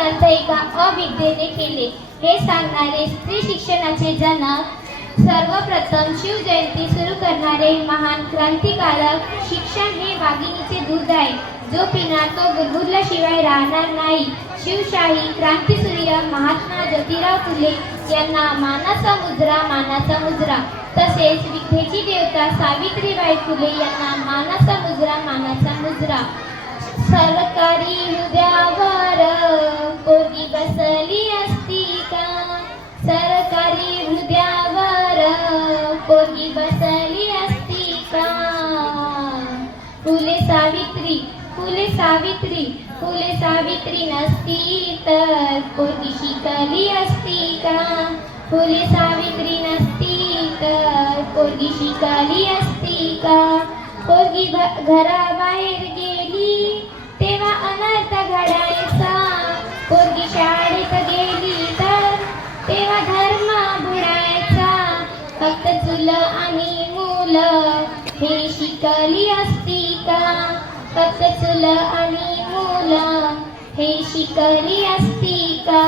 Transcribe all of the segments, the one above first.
शिक्षणार्थ एका अविद्येने केले. हे सांगणारे स्त्री शिक्षणाचे जनक सर्वप्रथम शिवजयंती सुरू करणारे महान क्रांतिकारक शिक्षण हे वाघिणीचे दूध आहे. जो पिणार तो गुलगुरल्याशिवाय राहणार नाही. शिवशाही क्रांतीसूर्य महात्मा ज्योतिराव फुले यांना मानाचा मुजरा मानाचा मुजरा. तसेच विद्येची देवता सावित्रीबाई फुले यांना मानाचा मुजरा मानाचा मुजरा. सरकारी हृदयावर फुले सावित्री फुले सावित्री फुले सावित्री नसती तर पोरगी शिकली असती का? फुले सावित्री नसती तर पोरगी कली असती का? पोरगी घराबाहेर गेली तेव्हा अनर्थ घडायचा. पोरगी शाळेत गेली तर तेव्हा धर्म बुडायचा. फक्त चुल आणि मुलं हे शिकली असती. फक्त चुल आणि मुलं हे शिकली असती का?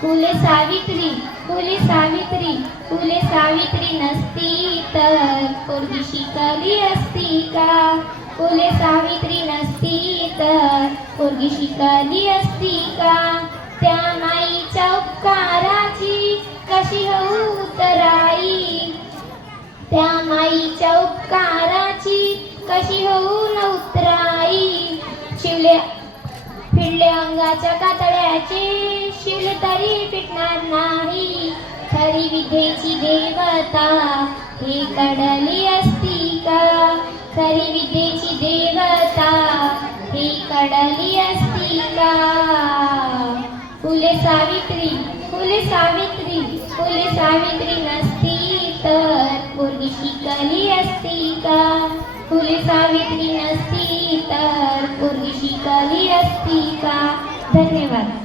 फुले सावित्री फुले सावित्री फुले सावित्री नसती तर पोरगी शिकली असती का? फुले सावित्री नसती तर पोरगी शिकली असती का? त्या माईच्या उपकाराची कशी होऊ तराई त्या माईच्या उपकाराची कशी होऊ न उतराई? शिवले फिरले अंगाच्या कातड्याचे. शिवले तरी पिटणार नाही. खरी विधेची देवता हे कडली असती का? खरी विधेची देवता हे कडली असती का? फुले सावित्री फुले सावित्री फुले सावित्री नसती तर शिकली असती का? फुले सावित्री नसती तर पोरगी शिकली असती का? धन्यवाद.